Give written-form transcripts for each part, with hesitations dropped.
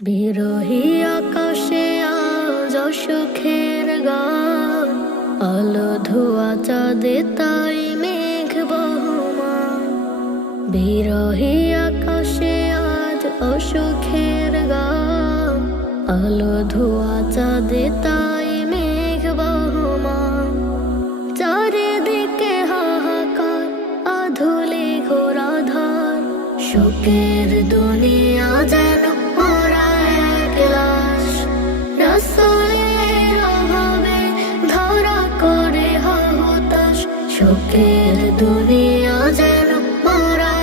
বিরহী আকাশে আজ অসুখের গান, আলো ধোয়া চাঁদে তাই মেঘ বহমান। বিরহী আকাশে আজ অসুখের গান, আলো ধোয়া চাঁদে তাই মেঘ বহমান। চারিদিকে হাহাকার আধুলি ঘোরাধার, শোকের দুনিয়া যেন শোকের দুনিয়া যেন মরা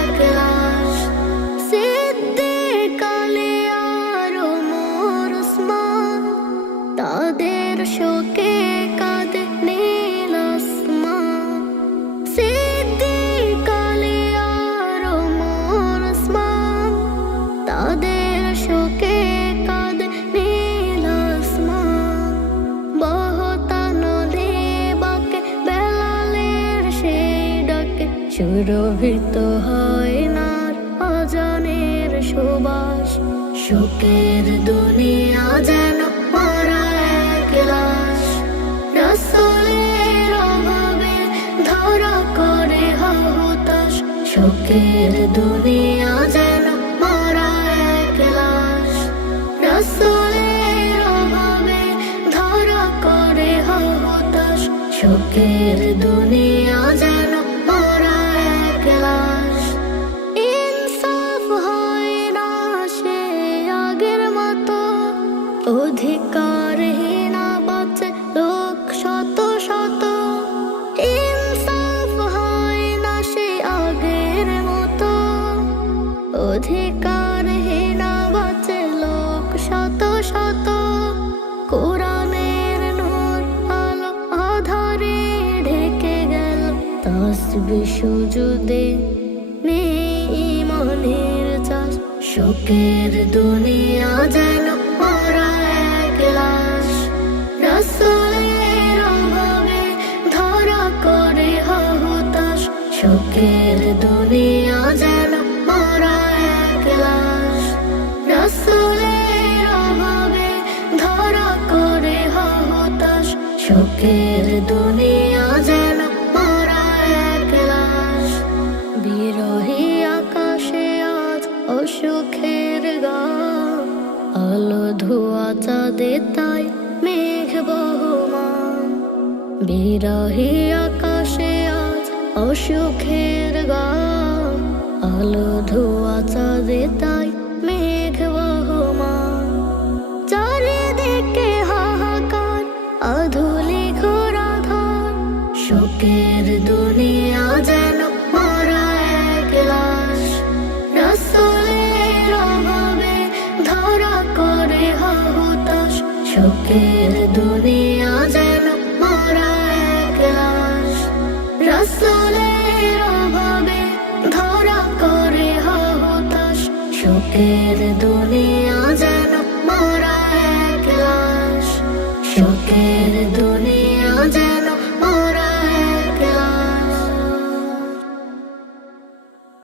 এক লাশ। সিদ্দিক আলী আর ওমর ওসমান, তাদের শোকে কাঁদে নীল আসমান। সিদ্দিক আলী আর ওমর ওসমান, তাদের শোকে কাঁদে নীল আসমান। বহতা নদী বাঁকে বেলালের সেই ডাকে, সুরভিত হয় না আজানের সুবাস। শোকের দুনিয়া যেন মরা এক লাশ। রাসূলের অভাবে ধরা করে হতাশ, শোকের দুনিয়া যেন মরা এক লাশ। রাসূলের অভাবে ধরা করে হতাশ, শোকের দুনিয়া যেন মরা এক লাশ। ইনসাফ হয় না সে আগের মতো, অধিকারহীনা বাঁচে লোক শত শত। ইনসাফ হয় না সে আগের মতো, অধিকারহীনা বাঁচে লোক শত শত। কোরআনের নূর আলো আধারে ঢেকে গেল, তাসবিহ সুজুদে নেই ঈমানের চাষ। শোকের দুনিয়া যেন মরা এক লাশ। রাসূলের অভাবে ধরা করে হতাশ, শোকের দুনিয়া যেন মরা এক লাশ। রাসূলের অভাবে ধরা করে হতাশ, শোকের দুনিয়া যেন মরা এক লাশ। বিরহী আকাশে আজ অসুখের গান, আলো ধোয়া চাঁদে তাই মেঘ বহমান। বিরহী আকাশে আজ অসুখের গান, আলো ধোয়া চাঁদে তাই মেঘ বহমান। চারিদিকে হাহাকার আধুলি ঘোরাধার, শোকের দুনিয়া যেন মরা এক লাশ। রাসূলের অভাবে ধরা করে হতাশ, শোকের দুনিয়া যেন মরা এক লাশ। রাসূলের অভাবে ধরা করে হতাশ, শোকের দুনিয়া